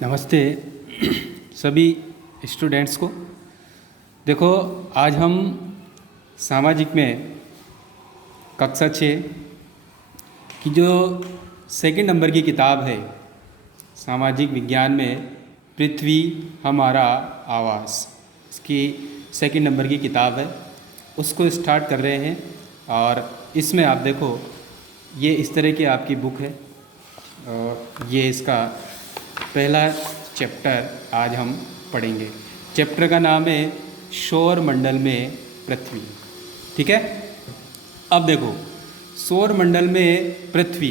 नमस्ते सभी स्टूडेंट्स को। देखो, आज हम सामाजिक में कक्षा 6 की जो सेकंड नंबर की किताब है, सामाजिक विज्ञान में पृथ्वी हमारा आवास, इसकी सेकंड नंबर की किताब है, उसको स्टार्ट कर रहे हैं। और इसमें आप देखो, ये इस तरह की आपकी बुक है और ये इसका पहला चैप्टर आज हम पढ़ेंगे। चैप्टर का नाम है सौर मंडल में पृथ्वी। ठीक है, अब देखो, सौर मंडल में पृथ्वी।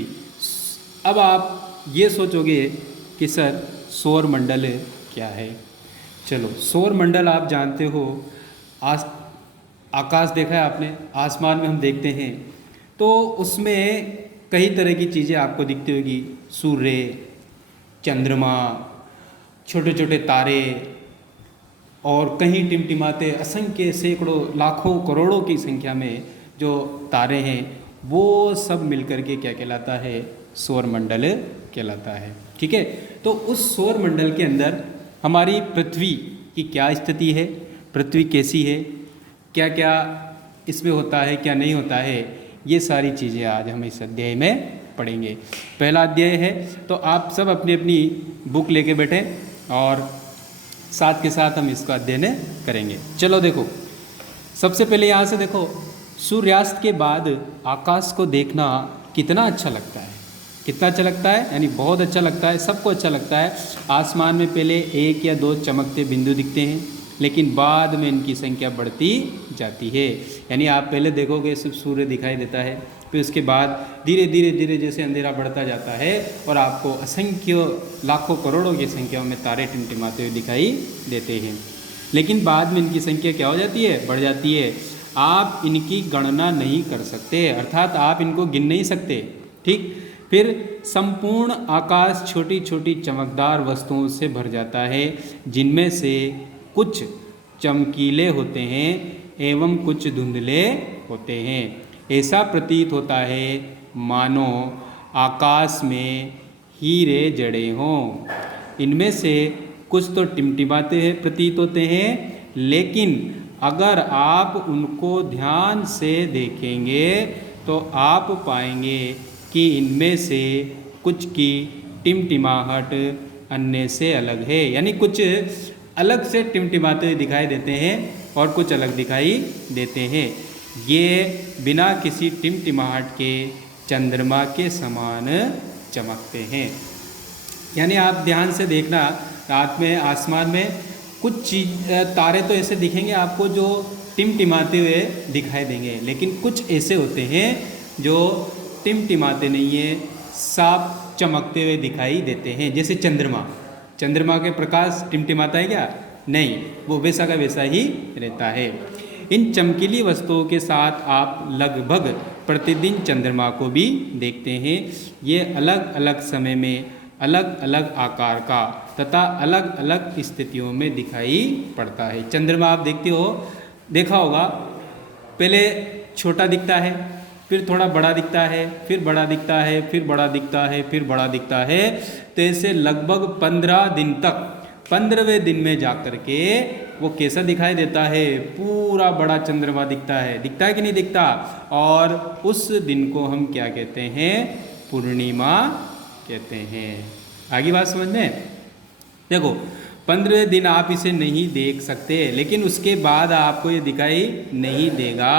अब आप ये सोचोगे कि सर सौर मंडल क्या है। चलो, सौर मंडल आप जानते हो, आकाश देखा है आपने, आसमान में हम देखते हैं तो उसमें कई तरह की चीज़ें आपको दिखती होगी। सूर्य, चंद्रमा, छोटे छोटे तारे और कहीं टिमटिमाते असंख्य सैकड़ों लाखों करोड़ों की संख्या में जो तारे हैं, वो सब मिलकर के क्या कहलाता है, सौर मंडल कहलाता है। ठीक है, तो उस सौर मंडल के अंदर हमारी पृथ्वी की क्या स्थिति है, पृथ्वी कैसी है, क्या क्या इसमें होता है, क्या नहीं होता है, ये सारी चीज़ें आज हम इस अध्याय में पढ़ेंगे। पहला अध्याय है, तो आप सब अपनी अपनी बुक लेके बैठे और साथ के साथ हम इसका अध्ययन करेंगे। चलो देखो, सबसे पहले यहाँ से देखो, सूर्यास्त के बाद आकाश को देखना कितना अच्छा लगता है। कितना अच्छा लगता है, यानी बहुत अच्छा लगता है, सबको अच्छा लगता है। आसमान में पहले एक या दो चमकते बिंदु दिखते हैं, लेकिन बाद में इनकी संख्या बढ़ती जाती है। यानी आप पहले देखोगे सिर्फ सूर्य दिखाई देता है, फिर उसके बाद धीरे धीरे धीरे जैसे अंधेरा बढ़ता जाता है और आपको असंख्य लाखों करोड़ों की संख्या में तारे टिमटिमाते हुए दिखाई देते हैं। लेकिन बाद में इनकी संख्या क्या हो जाती है, बढ़ जाती है। आप इनकी गणना नहीं कर सकते, अर्थात आप इनको गिन नहीं सकते। ठीक, फिर संपूर्ण आकाश छोटी छोटी चमकदार वस्तुओं से भर जाता है, जिनमें से कुछ चमकीले होते हैं एवं कुछ धुंधले होते हैं। ऐसा प्रतीत होता है मानो आकाश में हीरे जड़े हों। इनमें से कुछ तो टिमटिमाते हैं प्रतीत होते हैं, लेकिन अगर आप उनको ध्यान से देखेंगे तो आप पाएंगे कि इनमें से कुछ की टिमटिमाहट अन्य से अलग है। यानी कुछ अलग से टिमटिमाते हुए दिखाई देते हैं और कुछ अलग दिखाई देते हैं। ये बिना किसी टिमटिमाहट के चंद्रमा के समान चमकते हैं। यानी आप ध्यान से देखना, रात में आसमान में कुछ तारे तो ऐसे दिखेंगे आपको जो टिमटिमाते हुए दिखाई देंगे, लेकिन कुछ ऐसे होते हैं जो टिमटिमाते नहीं है, साफ चमकते हुए दिखाई देते हैं। जैसे चंद्रमा, चंद्रमा के प्रकाश टिमटिमाता है क्या? नहीं, वो वैसा का वैसा ही रहता है। इन चमकीली वस्तुओं के साथ आप लगभग प्रतिदिन चंद्रमा को भी देखते हैं। ये अलग अलग समय में अलग अलग आकार का तथा अलग अलग स्थितियों में दिखाई पड़ता है। चंद्रमा आप देखते हो, देखा होगा, पहले छोटा दिखता है, फिर थोड़ा बड़ा दिखता है, फिर बड़ा दिखता है, फिर बड़ा दिखता है, फिर बड़ा दिखता है। तो ऐसे लगभग 15 दिन तक, 15वें दिन में जाकर के वो कैसा दिखाई देता है, पूरा बड़ा चंद्रमा दिखता है। दिखता है कि नहीं दिखता? और उस दिन को हम क्या कहते हैं? पूर्णिमा कहते हैं। आगे बात समझ में? देखो, 15वें दिन आप इसे नहीं देख सकते, लेकिन उसके बाद आपको ये दिखाई नहीं देगा।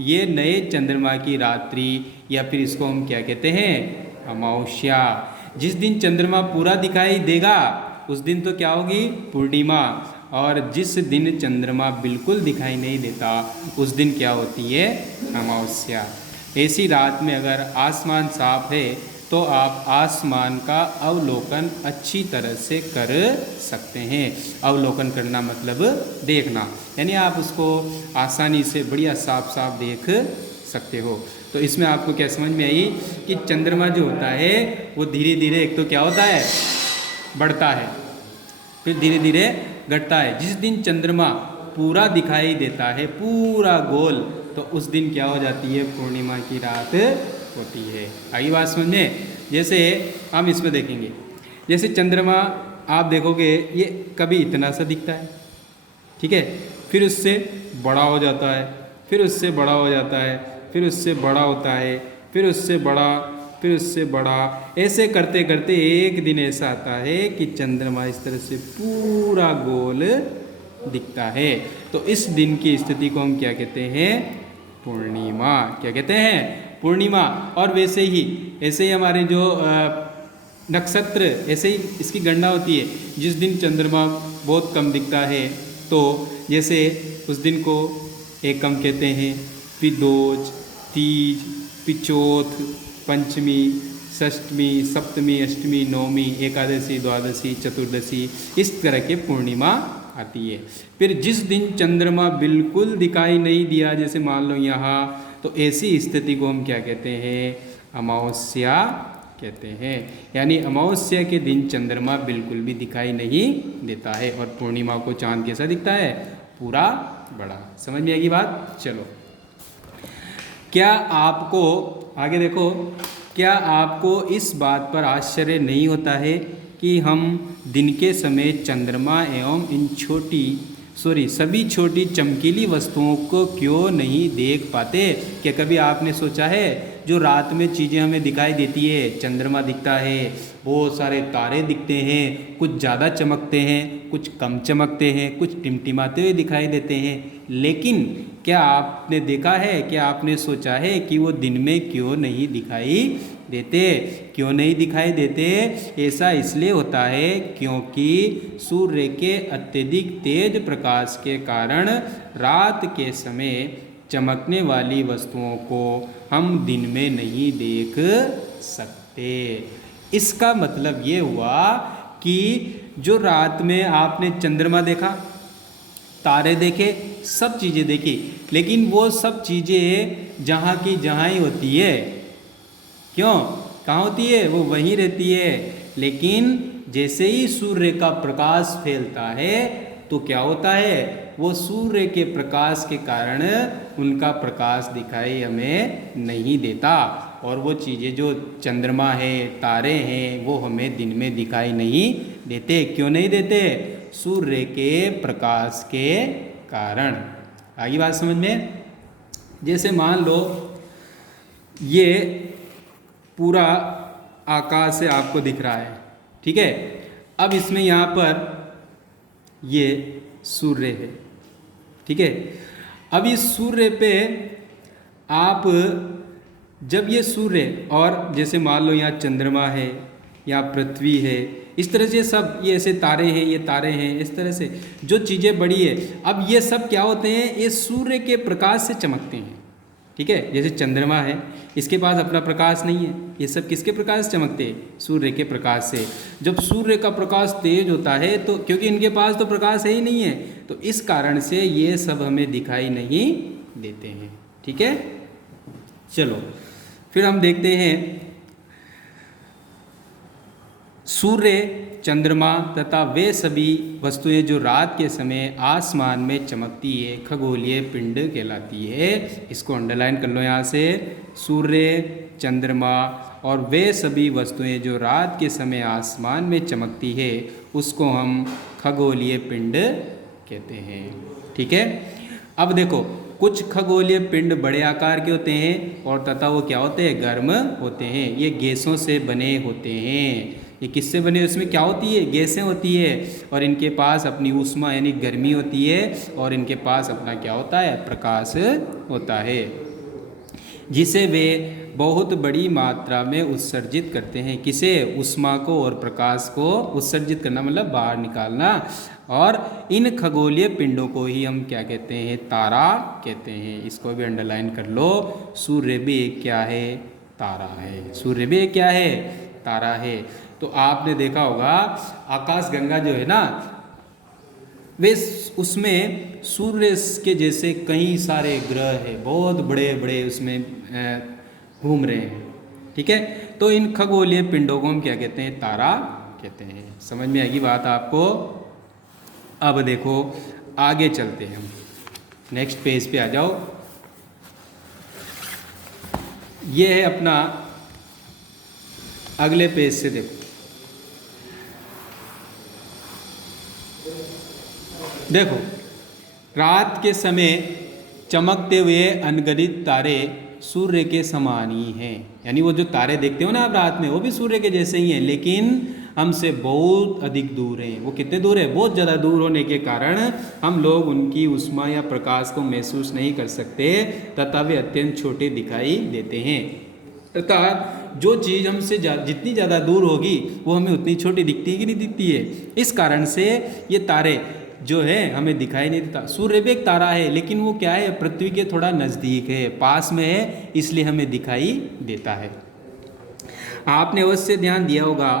ये नए चंद्रमा की रात्रि, या फिर इसको हम क्या कहते हैं? अमावस्या। जिस दिन चंद्रमा पूरा दिखाई देगा उस दिन तो क्या होगी? पूर्णिमा। और जिस दिन चंद्रमा बिल्कुल दिखाई नहीं देता उस दिन क्या होती है? अमावस्या। ऐसी रात में अगर आसमान साफ है तो आप आसमान का अवलोकन अच्छी तरह से कर सकते हैं। अवलोकन करना मतलब देखना, यानी आप उसको आसानी से बढ़िया साफ साफ देख सकते हो। तो इसमें आपको क्या समझ में आई कि चंद्रमा जो होता है वो धीरे धीरे, एक तो क्या होता है? बढ़ता है, फिर धीरे धीरे घटता है। जिस दिन चंद्रमा पूरा दिखाई देता है, पूरा गोल, तो उस दिन क्या हो जाती है? पूर्णिमा की रात होती है। आगे बात समझ में? जैसे हम इसमें देखेंगे, जैसे चंद्रमा आप देखोगे ये कभी इतना सा दिखता है, ठीक है, फिर उससे बड़ा हो जाता है, फिर उससे बड़ा हो जाता है, फिर उससे बड़ा होता है, फिर उससे बड़ा, फिर उससे बड़ा, ऐसे करते करते एक दिन ऐसा आता है कि चंद्रमा इस तरह से पूरा गोल दिखता है। तो इस दिन की स्थिति को हम क्या कहते हैं? पूर्णिमा। क्या कहते हैं? पूर्णिमा। और वैसे ही ऐसे ही हमारे जो नक्षत्र, ऐसे ही इसकी गणना होती है। जिस दिन चंद्रमा बहुत कम दिखता है तो जैसे उस दिन को एक हम कहते हैं पिदोज, तीज, पिचौथ, पंचमी, षष्ठमी, सप्तमी, अष्टमी, नवमी, एकादशी, द्वादशी, चतुर्दशी, इस तरह के पूर्णिमा आती है। फिर जिस दिन चंद्रमा बिल्कुल दिखाई नहीं दिया, जैसे मान लो यहाँ, तो ऐसी स्थिति को हम क्या कहते हैं? अमावस्या कहते हैं। यानी अमावस्या के दिन चंद्रमा बिल्कुल भी दिखाई नहीं देता है और पूर्णिमा को चांद कैसा दिखता है? पूरा बड़ा। समझ में आएगी बात? चलो, क्या आपको आगे देखो, क्या आपको इस बात पर आश्चर्य नहीं होता है कि हम दिन के समय चंद्रमा एवं इन सभी छोटी चमकीली वस्तुओं को क्यों नहीं देख पाते? क्या कभी आपने सोचा है जो रात में चीज़ें हमें दिखाई देती है, चंद्रमा दिखता है, बहुत सारे तारे दिखते हैं, कुछ ज़्यादा चमकते हैं, कुछ कम चमकते हैं, कुछ टिमटिमाते हुए दिखाई देते हैं, लेकिन क्या आपने देखा है, क्या आपने सोचा है कि वो दिन में क्यों नहीं दिखाई देते? क्यों नहीं दिखाई देते? ऐसा इसलिए होता है क्योंकि सूर्य के अत्यधिक तेज प्रकाश के कारण रात के समय चमकने वाली वस्तुओं को हम दिन में नहीं देख सकते। इसका मतलब ये हुआ कि जो रात में आपने चंद्रमा देखा, तारे देखे, सब चीज़ें देखी, लेकिन वो सब चीज़ें जहाँ की जहाँ ही होती है। क्यों? कहाँ होती है? वो वहीं रहती है। लेकिन जैसे ही सूर्य का प्रकाश फैलता है तो क्या होता है? वो सूर्य के प्रकाश के कारण उनका प्रकाश दिखाई हमें नहीं देता और वो चीज़ें जो चंद्रमा है, तारे हैं, वो हमें दिन में दिखाई नहीं देते। क्यों नहीं देते? सूर्य के प्रकाश के कारण। आगे बात समझ में? जैसे मान लो ये पूरा आकाश से आपको दिख रहा है, ठीक है। अब इसमें यहाँ पर ये सूर्य है, ठीक है। अब इस सूर्य पे आप जब ये सूर्य और जैसे मान लो यहाँ चंद्रमा है, यहाँ पृथ्वी है, इस तरह से सब ये ऐसे तारे हैं, ये तारे हैं, इस तरह से जो चीज़ें बड़ी है, अब ये सब क्या होते हैं? ये सूर्य के प्रकाश से चमकते हैं, ठीक है। जैसे चंद्रमा है, इसके पास अपना प्रकाश नहीं है, ये सब किसके प्रकाश से चमकते हैं? सूर्य के प्रकाश से। जब सूर्य का प्रकाश तेज होता है तो क्योंकि इनके पास तो प्रकाश है ही नहीं है, तो इस कारण से ये सब हमें दिखाई नहीं देते हैं, ठीक है। चलो फिर हम देखते हैं सूर्य, चंद्रमा तथा वे सभी वस्तुएं जो रात के समय आसमान में चमकती है खगोलीय पिंड कहलाती है। इसको अंडरलाइन कर लो यहाँ से। सूर्य, चंद्रमा और वे सभी वस्तुएं जो रात के समय आसमान में चमकती है उसको हम खगोलीय पिंड कहते हैं, ठीक है। अब देखो, कुछ खगोलीय पिंड बड़े आकार के होते हैं और तथा वो क्या होते हैं? गर्म होते हैं। ये गैसों से बने होते हैं। ये किससे बने? उसमें क्या होती है? गैसें होती है और इनके पास अपनी ऊष्मा यानी गर्मी होती है और इनके पास अपना क्या होता है? प्रकाश होता है, जिसे वे बहुत बड़ी मात्रा में उत्सर्जित करते हैं। किसे? ऊष्मा को और प्रकाश को उत्सर्जित करना मतलब बाहर निकालना। और इन खगोलीय पिंडों को ही हम क्या कहते हैं? तारा कहते हैं। इसको भी अंडरलाइन कर लो। सूर्य भी एक क्या है? तारा है। सूर्य भी एक क्या है? तारा है। तो आपने देखा होगा आकाश गंगा जो है ना, वे उसमें सूर्य के जैसे कई सारे ग्रह हैं, बहुत बड़े बड़े उसमें घूम रहे हैं, ठीक है। तो इन खगोलीय पिंडों को हम क्या कहते हैं? तारा कहते हैं। समझ में आएगी बात आपको? अब देखो आगे चलते हैं हम, नेक्स्ट पेज पे आ जाओ। ये है अपना अगले पेज से देखो, देखो, रात के समय चमकते हुए अनगिनत तारे सूर्य के समान ही हैं। यानी वो जो तारे देखते हो ना आप रात में, वो भी सूर्य के जैसे ही हैं, लेकिन हमसे बहुत अधिक दूर हैं। वो कितने दूर है? बहुत ज़्यादा दूर होने के कारण हम लोग उनकी ऊष्मा या प्रकाश को महसूस नहीं कर सकते तथा वे अत्यंत छोटे दिखाई देते हैं। अर्थात जो चीज़ हमसे जितनी ज़्यादा दूर होगी वो हमें उतनी छोटी दिखती है कि नहीं दिखती है। इस कारण से ये तारे जो है हमें दिखाई नहीं देता। सूर्य भी एक तारा है, लेकिन वो क्या है? पृथ्वी के थोड़ा नज़दीक है, पास में है, इसलिए हमें दिखाई देता है। आपने अवश्य ध्यान दिया होगा,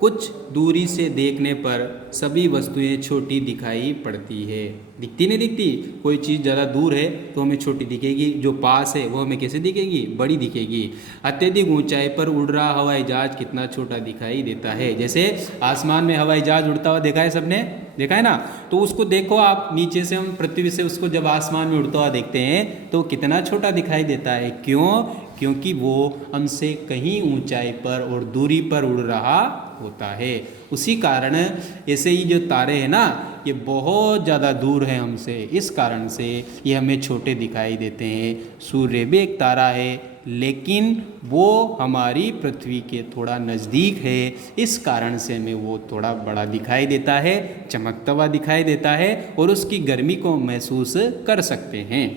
कुछ दूरी से देखने पर सभी वस्तुएं छोटी दिखाई पड़ती है। दिखती नहीं दिखती? कोई चीज़ ज़्यादा दूर है तो हमें छोटी दिखेगी, जो पास है वो हमें कैसे दिखेगी? बड़ी दिखेगी। अत्यधिक ऊंचाई पर उड़ रहा हवाई जहाज कितना छोटा दिखाई देता है। जैसे आसमान में हवाई जहाज उड़ता हुआ देखा है सबने? देखा है ना? तो उसको देखो आप, नीचे से हम पृथ्वी से उसको जब आसमान में उड़ता हुआ देखते हैं तो कितना छोटा दिखाई देता है। क्यों? क्योंकि वो हमसे कहीं ऊंचाई पर और दूरी पर उड़ रहा होता है। उसी कारण ऐसे ही जो तारे हैं ना, ये बहुत ज़्यादा दूर हैं हमसे, इस कारण से ये हमें छोटे दिखाई देते हैं। सूर्य भी एक तारा है, लेकिन वो हमारी पृथ्वी के थोड़ा नज़दीक है, इस कारण से हमें वो थोड़ा बड़ा दिखाई देता है, चमकता हुआ दिखाई देता है और उसकी गर्मी को महसूस कर सकते हैं।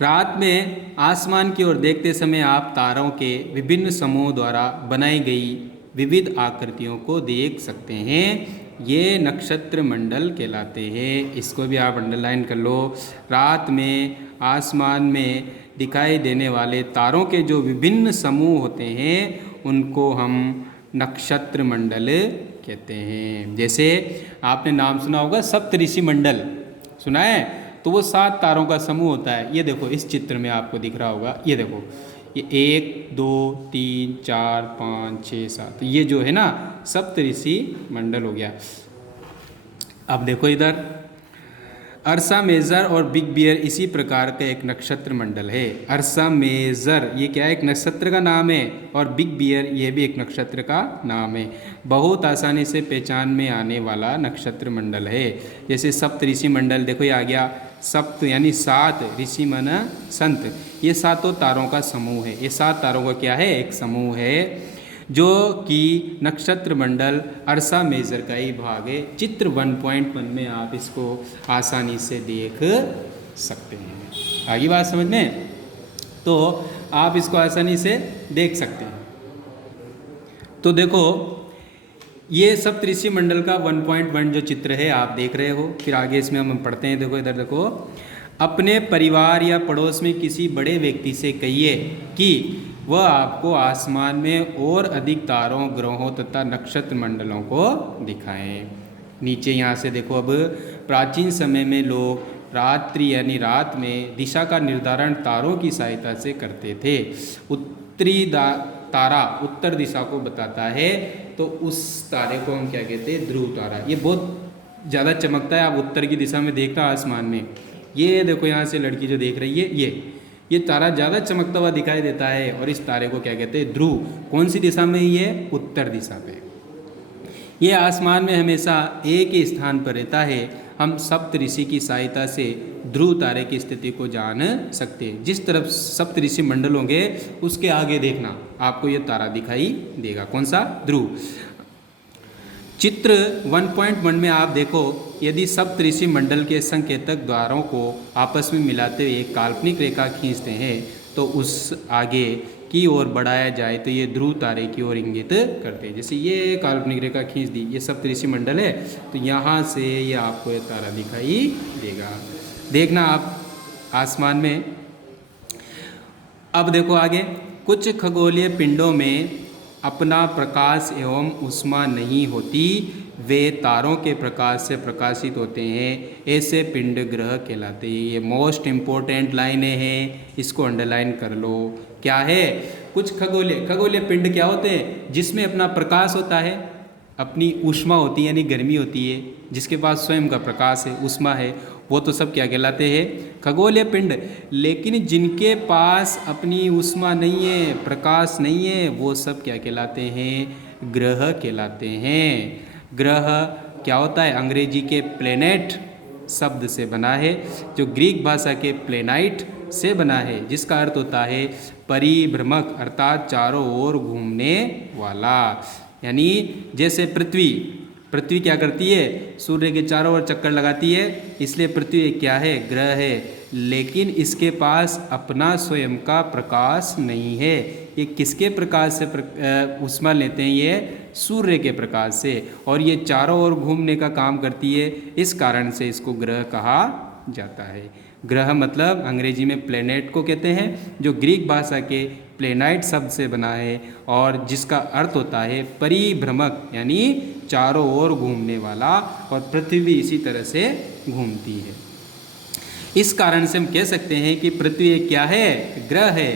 रात में आसमान की ओर देखते समय आप तारों के विभिन्न समूहों द्वारा बनाई गई विविध आकृतियों को देख सकते हैं। ये नक्षत्र मंडल कहलाते हैं। इसको भी आप अंडरलाइन कर लो। रात में आसमान में दिखाई देने वाले तारों के जो विभिन्न समूह होते हैं उनको हम नक्षत्र मंडल कहते हैं। जैसे आपने नाम सुना होगा सप्तऋषि मंडल, सुना है? तो वो 7 तारों का समूह होता है। ये देखो इस चित्र में आपको दिख रहा होगा, ये देखो, ये 1 2 3 4 5 6 7, ये जो है ना सप्तऋषि मंडल हो गया। अब देखो इधर, अर्सा मेजर और बिग बियर इसी प्रकार का एक नक्षत्र मंडल है। अर्सा मेजर ये क्या है? एक नक्षत्र का नाम है, और बिग बियर ये भी एक नक्षत्र का नाम है। बहुत आसानी से पहचान में आने वाला नक्षत्र मंडल है। जैसे सप्त ऋषि मंडल, देखो ये आ गया सप्त यानी 7, ऋषि माना संत, ये 7 तारों का समूह है। ये 7 तारों का क्या है? एक समूह है, जो कि नक्षत्र मंडल अर्सा मेजर का ही भाग है। चित्र 1.1 में आप इसको आसानी से देख सकते हैं। आगे बात समझ में? तो आप इसको आसानी से देख सकते हैं। तो देखो ये सप्तऋषि मंडल का 1.1 जो चित्र है आप देख रहे हो। फिर आगे इसमें हम पढ़ते हैं। देखो इधर देखो, अपने परिवार या पड़ोस में किसी बड़े व्यक्ति से कहिए कि वह आपको आसमान में और अधिक तारों, ग्रहों तथा नक्षत्र मंडलों को दिखाएं। नीचे यहाँ से देखो, अब प्राचीन समय में लोग रात्रि यानी रात में दिशा का निर्धारण तारों की सहायता से करते थे। उत्तरी तारा उत्तर दिशा को बताता है, तो उस तारे को हम क्या कहते हैं? ध्रुव तारा। ये बहुत ज़्यादा चमकता है, आप उत्तर की दिशा में देखना आसमान में। ये देखो यहाँ से लड़की जो देख रही है, ये तारा ज़्यादा चमकता हुआ दिखाई देता है, और इस तारे को क्या कहते हैं? ध्रुव। कौन सी दिशा में? ये उत्तर दिशा पे। ये आसमान में हमेशा एक ही स्थान पर रहता है। हम सप्तऋषि की सहायता से ध्रुव तारे की स्थिति को जान सकते हैं। जिस तरफ सप्तऋषि मंडल होंगे उसके आगे देखना, आपको ये तारा दिखाई देगा। कौन सा? ध्रुव। चित्र 1.1 में आप देखो, यदि सप्तऋषि मंडल के संकेतक द्वारों को आपस में मिलाते हुए एक काल्पनिक रेखा खींचते हैं तो उस आगे की ओर बढ़ाया जाए तो ये ध्रुव तारे की ओर इंगित करते हैं। जैसे ये काल्पनिक रेखा खींच दी, ये सप्तऋषि मंडल है, तो यहाँ से ये आपको ये तारा दिखाई देगा। देखना आप आसमान में। अब देखो आगे, कुछ खगोलीय पिंडों में अपना प्रकाश एवं ऊष्मा नहीं होती, वे तारों के प्रकाश से प्रकाशित होते हैं। ऐसे पिंड ग्रह कहलाते हैं। ये मोस्ट इम्पोर्टेंट लाइनें हैं, इसको अंडरलाइन कर लो। क्या है? कुछ खगोलीय पिंड क्या होते हैं? जिसमें अपना प्रकाश होता है, अपनी ऊष्मा होती है यानी गर्मी होती है, जिसके पास स्वयं का प्रकाश है, ऊष्मा है, वो तो सब क्या कहलाते हैं? खगोलीय पिंड। लेकिन जिनके पास अपनी ऊष्मा नहीं है, प्रकाश नहीं है, वो सब क्या कहलाते हैं? ग्रह कहलाते हैं। ग्रह क्या होता है, अंग्रेजी के प्लेनेट शब्द से बना है, जो ग्रीक भाषा के प्लेनाइट से बना है, जिसका अर्थ होता है परिभ्रमक, अर्थात चारों ओर घूमने वाला। यानी जैसे पृथ्वी क्या करती है, सूर्य के चारों ओर चक्कर लगाती है, इसलिए पृथ्वी क्या है, ग्रह है, लेकिन इसके पास अपना स्वयं का प्रकाश नहीं है। ये किसके प्रकाश से ऊष्मा लेते हैं, ये सूर्य के प्रकाश से, और ये चारों ओर घूमने का काम करती है, इस कारण से इसको ग्रह कहा जाता है। ग्रह मतलब अंग्रेजी में प्लेनेट को कहते हैं, जो ग्रीक भाषा के प्लेनाइट शब्द से बना है और जिसका अर्थ होता है परिभ्रमक, यानी चारों ओर घूमने वाला, और पृथ्वी भी इसी तरह से घूमती है। इस कारण से हम कह सकते हैं कि पृथ्वी एक क्या है, ग्रह है।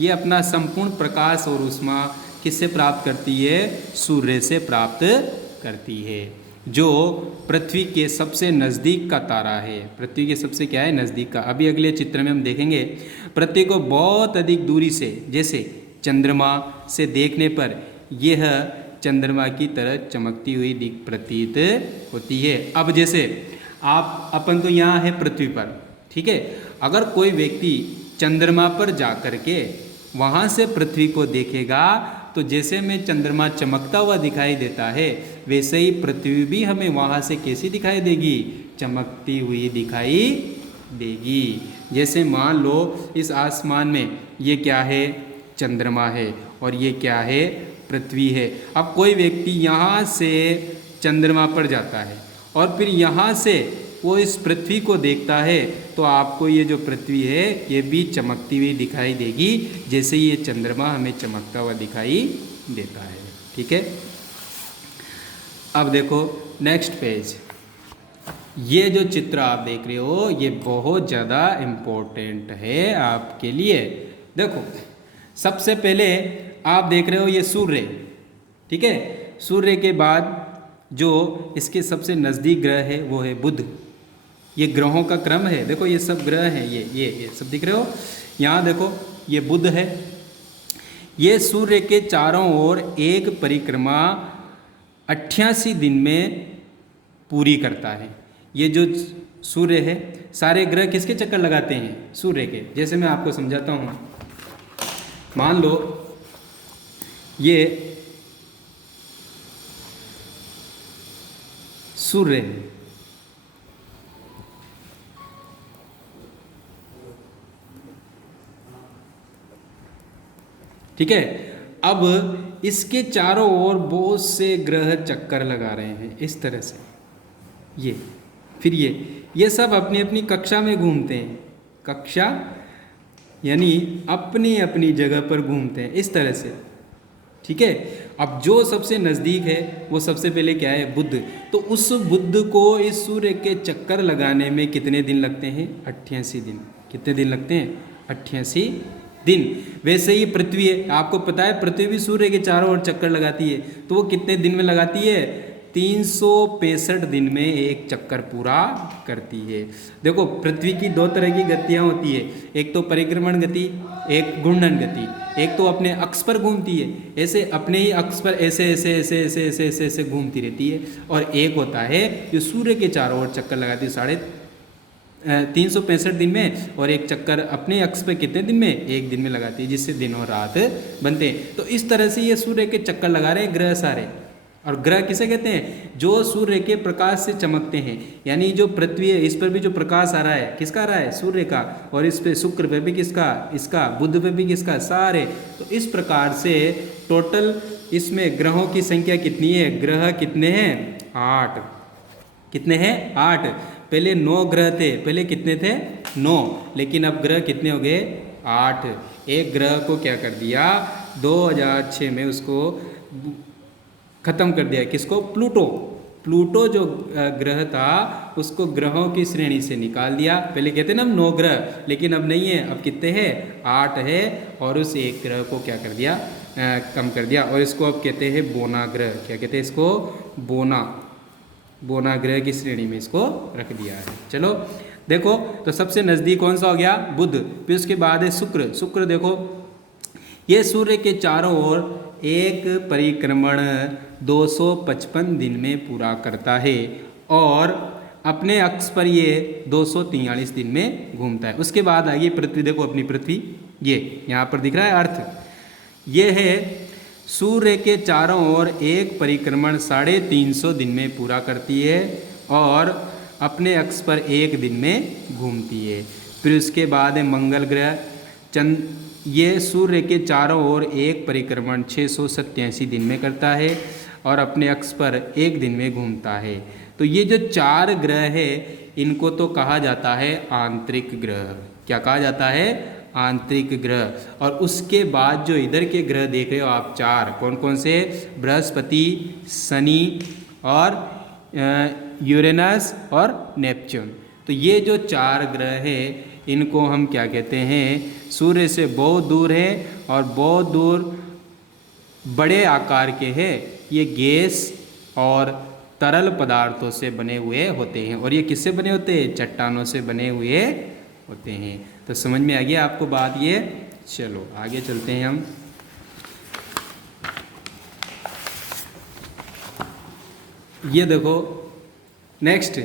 ये अपना संपूर्ण प्रकाश और ऊष्मा किससे प्राप्त करती है, सूर्य से प्राप्त करती है, जो पृथ्वी के सबसे नज़दीक का तारा है। पृथ्वी के सबसे क्या है, नज़दीक का। अभी अगले चित्र में हम देखेंगे पृथ्वी को बहुत अधिक दूरी से, जैसे चंद्रमा से देखने पर यह चंद्रमा की तरह चमकती हुई प्रतीत होती है। अब जैसे अपन तो यहाँ है पृथ्वी पर, ठीक है, अगर कोई व्यक्ति चंद्रमा पर जा कर के वहाँ से पृथ्वी को देखेगा तो जैसे में चंद्रमा चमकता हुआ दिखाई देता है, वैसे ही पृथ्वी भी हमें वहाँ से कैसी दिखाई देगी, चमकती हुई दिखाई देगी। जैसे मान लो इस आसमान में ये क्या है, चंद्रमा है, और ये क्या है, पृथ्वी है। अब कोई व्यक्ति यहाँ से चंद्रमा पर जाता है और फिर यहाँ से वो इस पृथ्वी को देखता है, तो आपको ये जो पृथ्वी है ये भी चमकती हुई दिखाई देगी, जैसे ये चंद्रमा हमें चमकता हुआ दिखाई देता है। ठीक है, अब देखो नेक्स्ट पेज। ये जो चित्र आप देख रहे हो ये बहुत ज़्यादा इम्पोर्टेंट है आपके लिए। देखो सबसे पहले आप देख रहे हो ये सूर्य, ठीक है, सूर्य के बाद जो इसके सबसे नज़दीक ग्रह है वो है बुध। ये ग्रहों का क्रम है, देखो ये सब ग्रह हैं, ये सब दिख रहे हो। यहाँ देखो ये बुध है, ये सूर्य के चारों ओर एक परिक्रमा 88 दिन में पूरी करता है। ये जो सूर्य है, सारे ग्रह किसके चक्कर लगाते हैं, सूर्य के। जैसे मैं आपको समझाता हूँ, मान लो ये सूर्य है, ठीक है। अब इसके चारों ओर बहुत से ग्रह चक्कर लगा रहे हैं इस तरह से, ये फिर ये सब अपनी अपनी कक्षा में घूमते हैं। कक्षा यानी अपनी अपनी जगह पर घूमते हैं इस तरह से, ठीक है। अब जो सबसे नज़दीक है वो सबसे पहले क्या है, बुध। तो उस बुध को इस सूर्य के चक्कर लगाने में कितने दिन लगते हैं, 88 दिन। कितने दिन लगते हैं, 88 दिन। वैसे ही पृथ्वी है, आपको पता है पृथ्वी भी सूर्य के चारों ओर चक्कर लगाती है, तो वो कितने दिन में लगाती है, 365 दिन में एक चक्कर पूरा करती है। देखो पृथ्वी की दो तरह की गतियाँ होती है, एक तो परिक्रमण गति, एक घूर्णन गति। एक तो अपने अक्ष पर घूमती है, ऐसे अपने ही अक्ष पर ऐसे ऐसे ऐसे ऐसे ऐसे ऐसे ऐसे घूमती रहती है, और एक होता है जो सूर्य के चारों ओर चक्कर लगाती है 365 दिन में, और एक चक्कर अपने अक्ष पे कितने दिन में, एक दिन में लगाती है, जिससे दिन और रात बनते हैं। तो इस तरह से ये सूर्य के चक्कर लगा रहे हैं ग्रह सारे। और ग्रह किसे कहते हैं, जो सूर्य के प्रकाश से चमकते हैं। यानी जो पृथ्वी है इस पर भी जो प्रकाश आ रहा है, किसका आ रहा है, सूर्य का, और इस पे शुक्र पे भी किसका, इसका, बुध पे भी किसका, सारे। तो इस प्रकार से टोटल इसमें ग्रहों की संख्या कितनी है, ग्रह कितने हैं, 8। कितने हैं, 8। पहले 9 ग्रह थे, पहले कितने थे, 9, लेकिन अब ग्रह कितने हो गए, 8। एक ग्रह को क्या कर दिया, 2006 में उसको ख़त्म कर दिया, किसको, प्लूटो। प्लूटो जो ग्रह था उसको ग्रहों की श्रेणी से निकाल दिया। पहले कहते ना हम 9 ग्रह, लेकिन अब नहीं है, अब कितने हैं, 8 है, और उस एक ग्रह को क्या कर दिया, कम कर दिया, और इसको अब कहते हैं बोना ग्रह। क्या कहते हैं इसको, बोना ग्रह की श्रेणी में इसको रख दिया है। चलो देखो, तो सबसे नज़दीक कौन सा हो गया, बुध। फिर उसके बाद है शुक्र। शुक्र देखो ये सूर्य के चारों ओर एक परिक्रमण 255 दिन में पूरा करता है और अपने अक्ष पर ये 243 दिन में घूमता है। उसके बाद आगे पृथ्वी, देखो अपनी पृथ्वी, ये यहाँ पर दिख रहा है अर्थ, ये है सूर्य के चारों ओर एक परिक्रमण 350 दिन में पूरा करती है और अपने अक्ष पर एक दिन में घूमती है। फिर उसके बाद है मंगल ग्रह, ये सूर्य के चारों ओर एक परिक्रमण 687 दिन में करता है और अपने अक्ष पर एक दिन में घूमता है। तो ये जो 4 ग्रह है इनको तो कहा जाता है आंतरिक ग्रह। क्या कहा जाता है? आंतरिक ग्रह। और उसके बाद जो इधर के ग्रह देख रहे हो आप 4, कौन कौन से? बृहस्पति, शनि और यूरेनस और नेपच्यून। तो ये जो 4 ग्रह है इनको हम क्या कहते हैं? सूर्य से बहुत दूर है और बहुत दूर बड़े आकार के हैं। ये गैस और तरल पदार्थों से बने हुए होते हैं। और ये किससे बने होते हैं? चट्टानों से बने हुए होते हैं। तो समझ में आ गया आपको बात ये? चलो आगे चलते हैं हम। ये देखो नेक्स्ट,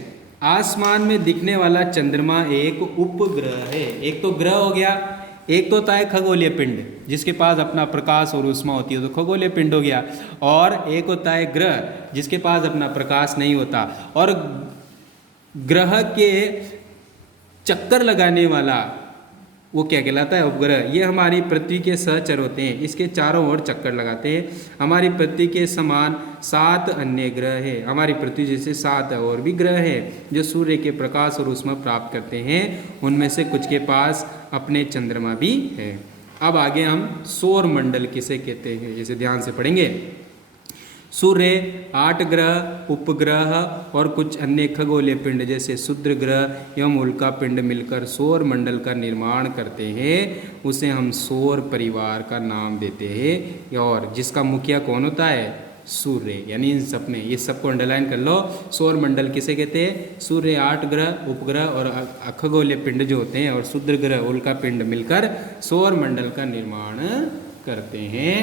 आसमान में दिखने वाला चंद्रमा एक उपग्रह है। एक तो ग्रह हो गया, एक तो होता है खगोलीय पिंड जिसके पास अपना प्रकाश और ऊष्मा होती है, तो खगोलीय पिंड हो गया। और एक होता है ग्रह जिसके पास अपना प्रकाश नहीं होता। और ग्रह के चक्कर लगाने वाला वो क्या कहलाता है? उपग्रह। ये हमारी पृथ्वी के सहचर होते हैं, इसके चारों ओर चक्कर लगाते हैं। हमारी पृथ्वी के समान 7 अन्य ग्रह हैं। हमारी पृथ्वी जैसे 7 और भी ग्रह हैं जो सूर्य के प्रकाश और ऊष्मा प्राप्त करते हैं। उनमें से कुछ के पास अपने चंद्रमा भी है। अब आगे हम सौर मंडल किसे कहते हैं, इसे ध्यान से पढ़ेंगे। सूर्य, 8 ग्रह, उपग्रह और कुछ अन्य खगोलीय पिंड जैसे क्षुद्र ग्रह एवं उल्का पिंड मिलकर सौर मंडल का निर्माण करते हैं। उसे हम सौर परिवार का नाम देते हैं। और जिसका मुखिया कौन होता है? सूर्य। यानी इन सब में, ये सबको अंडरलाइन कर लो। सौर मंडल किसे कहते हैं? सूर्य, 8 ग्रह, उपग्रह और खगोलीय पिंड जो होते हैं और क्षुद्र ग्रह, उल्का पिंड मिलकर सौर मंडल का निर्माण करते हैं।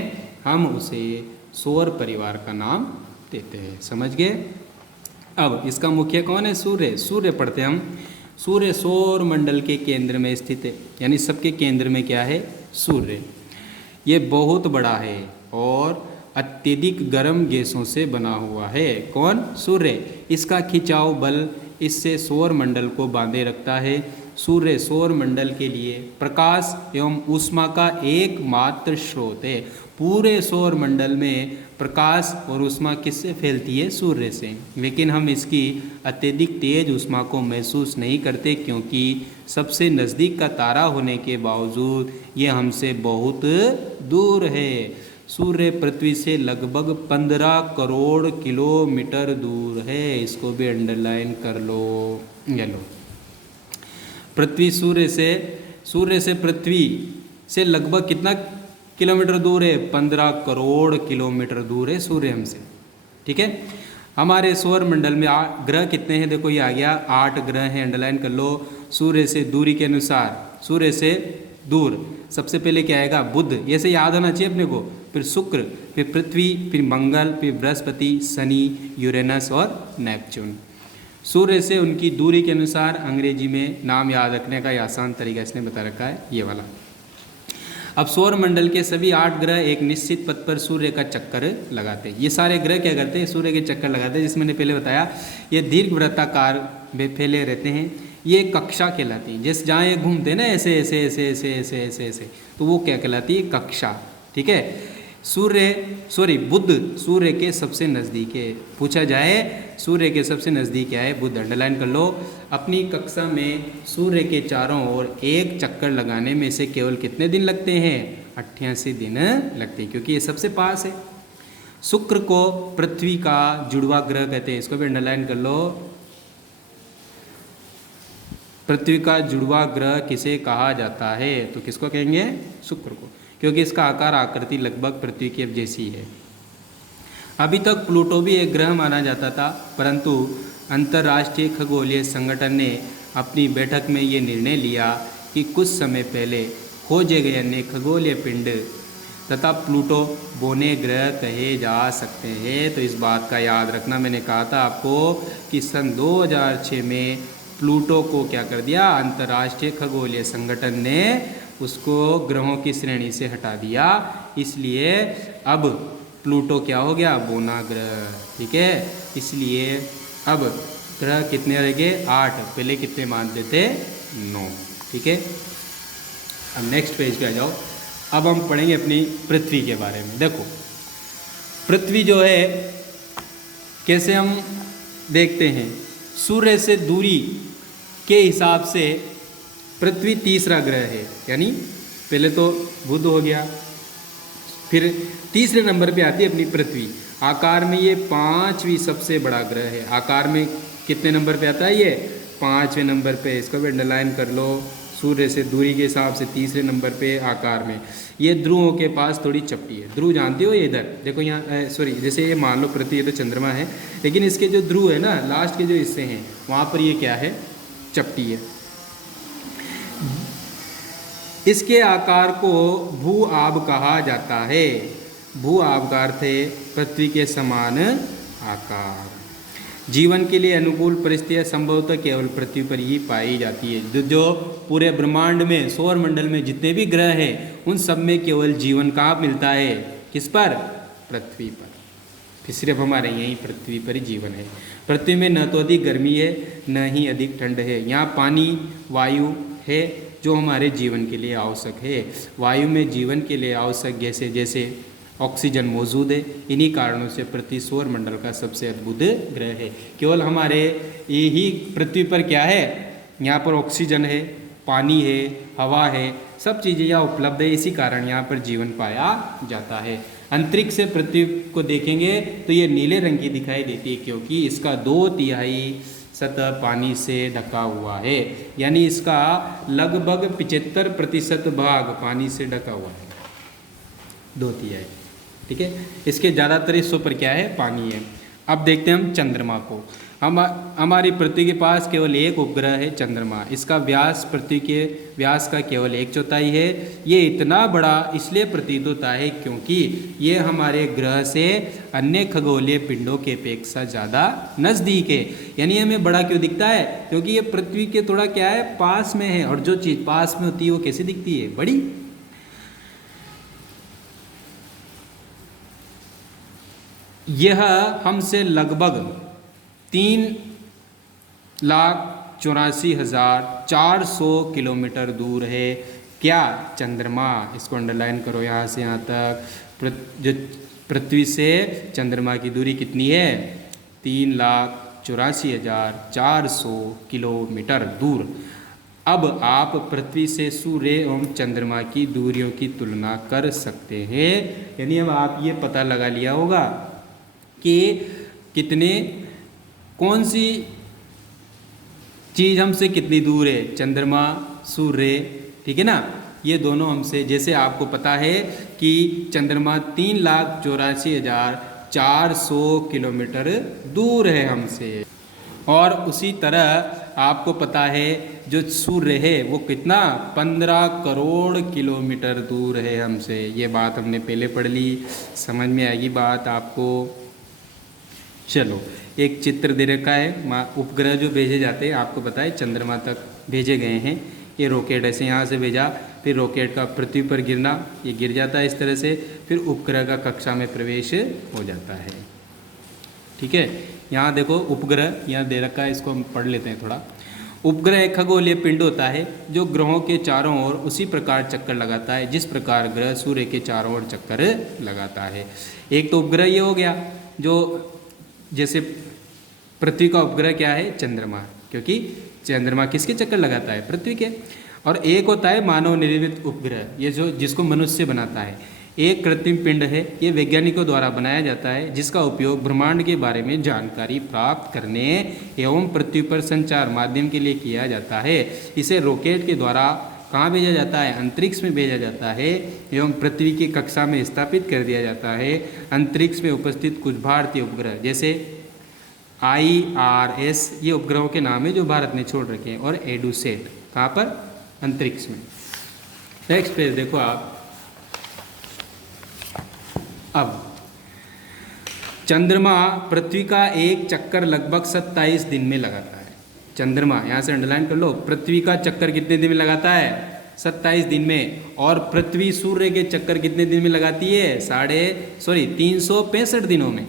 हम उसे सौर परिवार का नाम देते हैं। समझ गए? अब इसका मुख्य कौन है? सूर्य। सूर्य पढ़ते हम। सूर्य सौर मंडल के केंद्र में स्थित है। यानी सबके केंद्र में क्या है? सूर्य। ये बहुत बड़ा है और अत्यधिक गर्म गैसों से बना हुआ है। कौन? सूर्य। इसका खिंचाव बल इससे सौर मंडल को बांधे रखता है। सूर्य सौर मंडल के लिए प्रकाश एवं ऊष्मा का एकमात्र स्रोत है। पूरे सौर मंडल में प्रकाश और ऊष्मा किससे फैलती है? सूर्य से। लेकिन हम इसकी अत्यधिक तेज ऊष्मा को महसूस नहीं करते क्योंकि सबसे नज़दीक का तारा होने के बावजूद ये हमसे बहुत दूर है। सूर्य पृथ्वी से लगभग 15 करोड़ किलोमीटर दूर है। इसको भी अंडरलाइन कर लो। ये लो, पृथ्वी सूर्य से पृथ्वी से लगभग कितना किलोमीटर दूर है? 15 करोड़ किलोमीटर दूर है सूर्य हमसे। ठीक है। हमारे सौर मंडल में ग्रह कितने हैं? देखो ये आ गया, 8 ग्रह हैं, अंडरलाइन कर लो। सूर्य से दूरी के अनुसार, सूर्य से दूर सबसे पहले क्या आएगा? बुध। ये से याद होना चाहिए अपने को। फिर शुक्र, फिर पृथ्वी, फिर मंगल, फिर बृहस्पति, शनि, यूरेनस और नेपच्यून। सूर्य से उनकी दूरी के अनुसार अंग्रेजी में नाम याद रखने का आसान तरीका इसने बता रखा है, ये वाला। अब सौर मंडल के सभी 8 ग्रह एक निश्चित पथ पर सूर्य का चक्कर लगाते हैं। ये सारे ग्रह क्या करते हैं? सूर्य के चक्कर लगाते हैं। जिसमें मैंने पहले बताया ये दीर्घ वृत्ताकार में फैले रहते हैं। ये कक्षा कहलाती है। जैसे जहाँ ये घूमते हैं ना ऐसे ऐसे ऐसे ऐसे ऐसे ऐसे ऐसे, तो वो क्या कहलाती है? कक्षा। ठीक है। बुध सूर्य के सबसे नज़दीक है। पूछा जाए सूर्य के सबसे नज़दीक क्या है? बुध। अंडरलाइन कर लो। अपनी कक्षा में सूर्य के चारों ओर एक चक्कर लगाने में से केवल कितने दिन लगते हैं? 88 दिन लगते हैं, क्योंकि ये सबसे पास है। शुक्र को पृथ्वी का जुड़वा ग्रह कहते हैं। इसको भी अंडरलाइन कर लो। पृथ्वी का जुड़वा ग्रह किसे कहा जाता है? तो किसको कहेंगे? शुक्र को, क्योंकि इसका आकार आकृति लगभग पृथ्वी के जैसी है। अभी तक प्लूटो भी एक ग्रह माना जाता था, परंतु अंतर्राष्ट्रीय खगोलीय संगठन ने अपनी बैठक में ये निर्णय लिया कि कुछ समय पहले खोजे गए अन्य खगोलीय पिंड तथा प्लूटो बोने ग्रह कहे जा सकते हैं। तो इस बात का याद रखना, मैंने कहा था आपको कि सन 2006 में प्लूटो को क्या कर दिया, अंतर्राष्ट्रीय खगोलीय संगठन ने उसको ग्रहों की श्रेणी से हटा दिया। इसलिए अब प्लूटो क्या हो गया, बोना ग्रह। ठीक है, इसलिए अब ग्रह कितने रह गए, 8। पहले कितने मानते थे, 9। ठीक है, अब नेक्स्ट पेज पे आ जाओ। अब हम पढ़ेंगे अपनी पृथ्वी के बारे में। देखो पृथ्वी जो है कैसे हम देखते हैं, सूर्य से दूरी के हिसाब से पृथ्वी तीसरा ग्रह है। यानी पहले तो बुध हो गया, फिर तीसरे नंबर पे आती है अपनी पृथ्वी। आकार में ये 5वीं सबसे बड़ा ग्रह है। आकार में कितने नंबर पे आता है, ये 5वें नंबर पे। इसको भी अंडरलाइन कर लो। सूर्य से दूरी के हिसाब से तीसरे नंबर पे आकार में। ये ध्रुवों के पास थोड़ी चपटी है। ध्रुव जानते हो, ये इधर देखो, यहाँ सॉरी, जैसे ये मान लो पृथ्वी तो चंद्रमा है, लेकिन इसके जो ध्रुव है ना, लास्ट के जो हिस्से हैं वहाँ पर ये क्या है, चपटी है। इसके आकार को भू आब कहा जाता है। भू आब का अर्थ है पृथ्वी के समान आकार। जीवन के लिए अनुकूल परिस्थितियां संभवतः केवल पृथ्वी पर ही पाई जाती है। जो पूरे ब्रह्मांड में, सौर मंडल में जितने भी ग्रह हैं, उन सब में केवल जीवन कहाँ मिलता है, किस पर, पृथ्वी पर। फिर सिर्फ हमारे यहीं पृथ्वी पर ही जीवन है। पृथ्वी में न तो अधिक गर्मी है, न ही अधिक ठंड है। यहाँ पानी, वायु है जो हमारे जीवन के लिए आवश्यक है। वायु में जीवन के लिए आवश्यक गैसें जैसे ऑक्सीजन मौजूद है। इन्हीं कारणों से पृथ्वी सौर मंडल का सबसे अद्भुत ग्रह है। केवल हमारे यही पृथ्वी पर क्या है, यहाँ पर ऑक्सीजन है, पानी है, हवा है, सब चीज़ें यहाँ उपलब्ध है। इसी कारण यहाँ पर जीवन पाया जाता है। अंतरिक्ष से पृथ्वी को देखेंगे तो ये नीले रंग की दिखाई देती है, क्योंकि इसका 2/3 सतह पानी से ढका हुआ है। यानी इसका लगभग 75% भाग पानी से ढका हुआ है, 2/3। ठीक है, इसके ज़्यादातर हिस्सों पर क्या है, पानी है। अब देखते हैं हम चंद्रमा को। हमारी पृथ्वी के पास केवल एक उपग्रह है, चंद्रमा। इसका व्यास पृथ्वी के व्यास का केवल 1/4 है। ये इतना बड़ा इसलिए प्रतीत होता है क्योंकि ये हमारे ग्रह से अन्य खगोलीय पिंडों के अपेक्षा ज़्यादा नज़दीक है। यानी हमें बड़ा क्यों दिखता है, क्योंकि ये पृथ्वी के थोड़ा क्या है, पास में है। और जो चीज़ पास में होती है वो कैसे दिखती है, बड़ी। यह हमसे लगभग 3,84,400 किलोमीटर दूर है। क्या, चंद्रमा। इसको अंडरलाइन करो यहाँ से यहाँ तक। जो पृथ्वी से चंद्रमा की दूरी कितनी है, 3,84,400 किलोमीटर दूर। अब आप पृथ्वी से सूर्य एवं चंद्रमा की दूरियों की तुलना कर सकते हैं। यानी अब आप ये पता लगा लिया होगा कि कितने, कौन सी चीज़ हमसे कितनी दूर है, चंद्रमा, सूर्य। ठीक है ना, ये दोनों हमसे, जैसे आपको पता है कि चंद्रमा 3,84,400 किलोमीटर दूर है हमसे, और उसी तरह आपको पता है जो सूर्य है वो कितना, 15 करोड़ किलोमीटर दूर है हमसे। ये बात हमने पहले पढ़ ली, समझ में आएगी बात आपको। चलो, एक चित्र दे रखा है। उपग्रह जो भेजे जाते हैं, आपको पता है चंद्रमा तक भेजे गए हैं। ये रॉकेट ऐसे यहाँ से भेजा, फिर रॉकेट का पृथ्वी पर गिरना, ये गिर जाता है इस तरह से, फिर उपग्रह का कक्षा में प्रवेश हो जाता है। ठीक है, यहाँ देखो उपग्रह यहाँ दे रखा है, इसको हम पढ़ लेते हैं थोड़ा। उपग्रह एक खगोलीय पिंड होता है जो ग्रहों के चारों ओर उसी प्रकार चक्कर लगाता है जिस प्रकार ग्रह सूर्य के चारों ओर चक्कर लगाता है। एक तो उपग्रह ये हो गया, जो जैसे पृथ्वी का उपग्रह क्या है, चंद्रमा, क्योंकि चंद्रमा किसके चक्कर लगाता है, पृथ्वी के। और एक होता है मानव निर्मित उपग्रह, ये जो जिसको मनुष्य बनाता है। एक कृत्रिम पिंड है, ये वैज्ञानिकों द्वारा बनाया जाता है, जिसका उपयोग ब्रह्मांड के बारे में जानकारी प्राप्त करने एवं पृथ्वी पर संचार माध्यम के लिए किया जाता है। इसे रॉकेट के द्वारा कहाँ भेजा जाता है, अंतरिक्ष में भेजा जाता है एवं पृथ्वी की कक्षा में स्थापित कर दिया जाता है। अंतरिक्ष में उपस्थित कुछ भारतीय उपग्रह जैसे IRS, ये उपग्रहों के नाम है जो भारत ने छोड़ रखे हैं, और एडुसेट, कहाँ पर, अंतरिक्ष में। नेक्स्ट पेज देखो आप। अब चंद्रमा पृथ्वी का एक चक्कर लगभग 27 दिन में लगाता है। चंद्रमा यहाँ से अंडरलाइन कर लो, पृथ्वी का चक्कर कितने दिन में लगाता है? 27 दिन में। और पृथ्वी सूर्य के चक्कर कितने दिन में लगाती है? 365 दिनों में।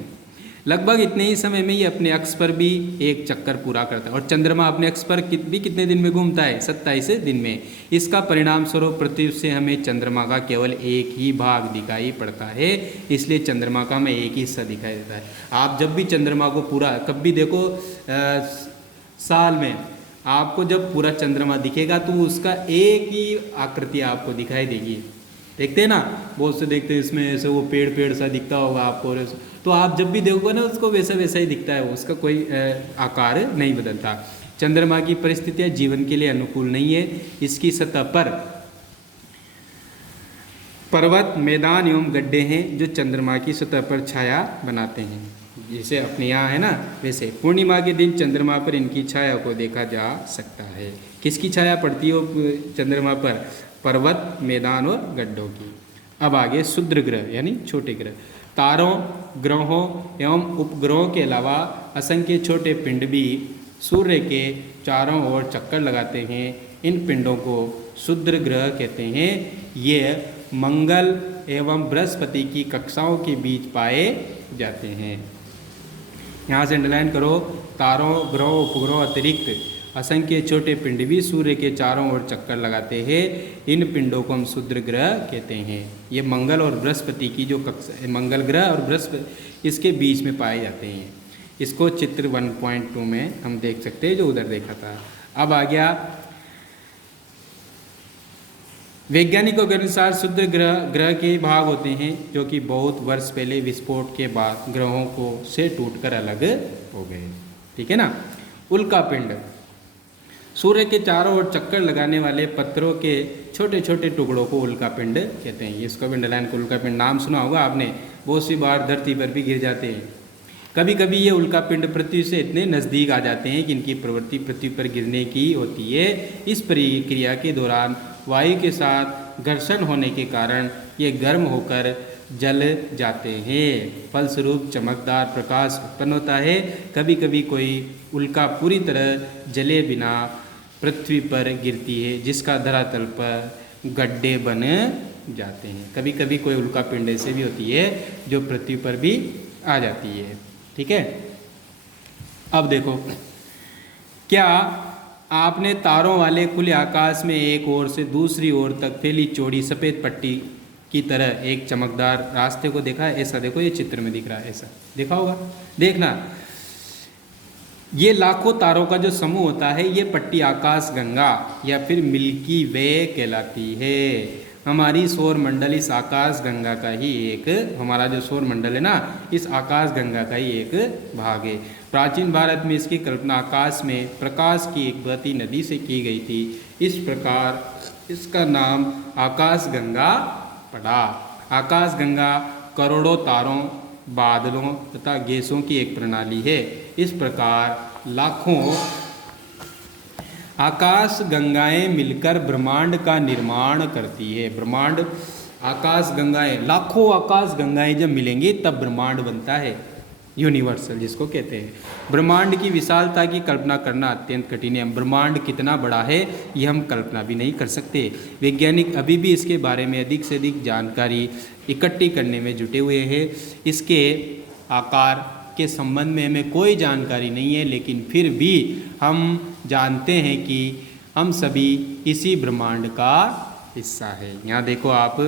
लगभग इतने ही समय में ये अपने अक्ष पर भी एक चक्कर पूरा करता है। और चंद्रमा अपने अक्ष पर भी कितने दिन में घूमता है? 27 दिन में। इसका परिणाम स्वरूप पृथ्वी से हमें चंद्रमा का केवल एक ही भाग दिखाई पड़ता है, इसलिए चंद्रमा का हमें एक ही हिस्सा दिखाई देता है। आप जब भी चंद्रमा को पूरा कभी देखो साल में आपको जब पूरा चंद्रमा दिखेगा तो उसका एक ही आकृति आपको दिखाई देगी। देखते हैं ना, बहुत से देखते हैं, इसमें ऐसे वो पेड़ सा दिखता होगा आपको, तो आप जब भी देखोगे ना उसको वैसा वैसा ही दिखता है, उसका कोई आकार नहीं बदलता। चंद्रमा की परिस्थितियाँ जीवन के लिए अनुकूल नहीं है। इसकी सतह पर पर्वत, मैदान एवं गड्ढे हैं जो चंद्रमा की सतह पर छाया बनाते हैं। जैसे अपने यहाँ है ना, वैसे पूर्णिमा के दिन चंद्रमा पर इनकी छाया को देखा जा सकता है। किसकी छाया पड़ती हो चंद्रमा पर? पर्वत, मैदान और गड्ढों की। अब आगे क्षुद्र ग्रह यानी छोटे ग्रह। तारों, ग्रहों एवं उपग्रहों के अलावा असंख्य छोटे पिंड भी सूर्य के चारों ओर चक्कर लगाते हैं। इन पिंडों को क्षुद्र ग्रह कहते हैं। ये मंगल एवं बृहस्पति की कक्षाओं के बीच पाए जाते हैं। यहाँ से अंडरलाइन करो, तारों, ग्रहों, उपग्रहों अतिरिक्त असंख्य छोटे पिंड भी सूर्य के चारों ओर चक्कर लगाते हैं। इन पिंडों को हम क्षुद्र ग्रह कहते हैं। ये मंगल और बृहस्पति की जो कक्षा, मंगल ग्रह और बृहस्पति इसके बीच में पाए जाते हैं। इसको चित्र 1.2 में हम देख सकते हैं, जो उधर देखा था। अब आ गया वैज्ञानिकों के अनुसार क्षुद्र ग्रह के भाग होते हैं जो कि बहुत वर्ष पहले विस्फोट के बाद ग्रहों को से टूटकर अलग हो गए। ठीक है ना। उल्का पिंड, सूर्य के चारों ओर चक्कर लगाने वाले पत्थरों के छोटे छोटे टुकड़ों को उल्का पिंड कहते हैं। इसको भी अंडरलाइन को, उल्का पिंड नाम सुना होगा आपने, बहुत सी बार धरती पर भी गिर जाते हैं। कभी कभी ये उल्का पिंड पृथ्वी से इतने नज़दीक आ जाते हैं कि इनकी प्रवृत्ति पृथ्वी पर गिरने की होती है। इस प्रक्रिया के दौरान वायु के साथ घर्षण होने के कारण ये गर्म होकर जल जाते हैं। फलस्वरूप चमकदार प्रकाश उत्पन्न होता है। कभी कभी कोई उल्का पूरी तरह जले बिना पृथ्वी पर गिरती है, जिसका धरातल पर गड्ढे बन जाते हैं। कभी कभी कोई उल्का पिंड ऐसे भी होती है जो पृथ्वी पर भी आ जाती है। ठीक है। अब देखो, क्या आपने तारों वाले खुले आकाश में एक ओर से दूसरी ओर तक फैली चौड़ी सफ़ेद पट्टी की तरह एक चमकदार रास्ते को देखा है? ऐसा देखो, ये चित्र में दिख रहा है, ऐसा देखा होगा। देखना, ये लाखों तारों का जो समूह होता है, ये पट्टी आकाश गंगा या फिर मिल्की वे कहलाती है। हमारी सौर मंडल इस आकाश गंगा का ही एक, हमारा जो सौर मंडल है ना, इस आकाश गंगा का ही एक भाग है। प्राचीन भारत में इसकी कल्पना आकाश में प्रकाश की एक बहती नदी से की गई थी। इस प्रकार इसका नाम आकाश गंगा पड़ा। आकाश गंगा करोड़ों तारों, बादलों तथा गैसों की एक प्रणाली है। इस प्रकार लाखों आकाश गंगाएं मिलकर ब्रह्मांड का निर्माण करती है। ब्रह्मांड, आकाश गंगाएं, लाखों आकाश गंगाएं जब मिलेंगी तब ब्रह्मांड बनता है, यूनिवर्सल जिसको कहते हैं। ब्रह्मांड की विशालता की कल्पना करना अत्यंत कठिन है। ब्रह्मांड कितना बड़ा है ये हम कल्पना भी नहीं कर सकते। वैज्ञानिक अभी भी इसके बारे में अधिक से अधिक जानकारी इकट्ठी करने में जुटे हुए हैं। इसके आकार के संबंध में हमें कोई जानकारी नहीं है, लेकिन फिर भी हम जानते हैं कि हम सभी इसी ब्रह्मांड का हिस्सा है। यहाँ देखो आप,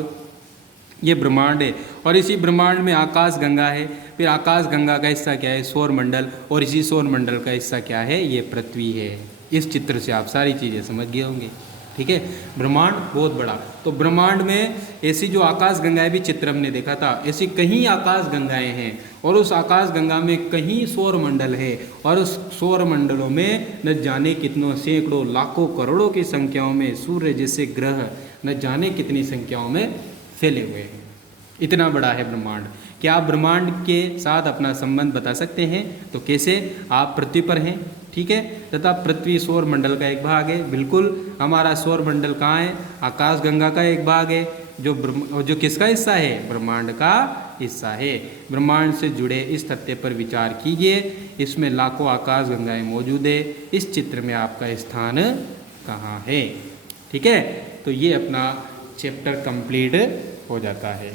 ये ब्रह्मांड है और इसी ब्रह्मांड में आकाश गंगा है। फिर आकाश गंगा का हिस्सा क्या है? सौर मंडल। और इसी सौर मंडल का हिस्सा क्या है? ये पृथ्वी है। इस चित्र से आप सारी चीज़ें समझ गए होंगे। ठीक है। ब्रह्मांड बहुत बड़ा, तो ब्रह्मांड में ऐसी जो आकाश गंगाएं भी चित्र हमने देखा था, ऐसी कहीं आकाश गंगाएं हैं और उस आकाश गंगा में कहीं सौर मंडल है और उस सौर मंडलों में न जाने कितनों सैकड़ों लाखों करोड़ों की संख्याओं में सूर्य जैसे ग्रह न जाने कितनी संख्याओं में फैले हुए हैं। इतना बड़ा है ब्रह्मांड। क्या आप ब्रह्मांड के साथ अपना संबंध बता सकते हैं? तो कैसे? आप पृथ्वी पर हैं, ठीक है, तथा पृथ्वी सौर मंडल का एक भाग है। बिल्कुल, हमारा सौर मंडल कहाँ है? आकाश गंगा का एक भाग है। जो किसका हिस्सा है, ब्रह्मांड का हिस्सा है। ब्रह्मांड से जुड़े इस तथ्य पर विचार कीजिए, इसमें लाखों आकाश गंगाएं मौजूद है, इस चित्र में आपका स्थान कहाँ है। ठीक है, तो ये अपना चैप्टर कंप्लीट हो जाता है।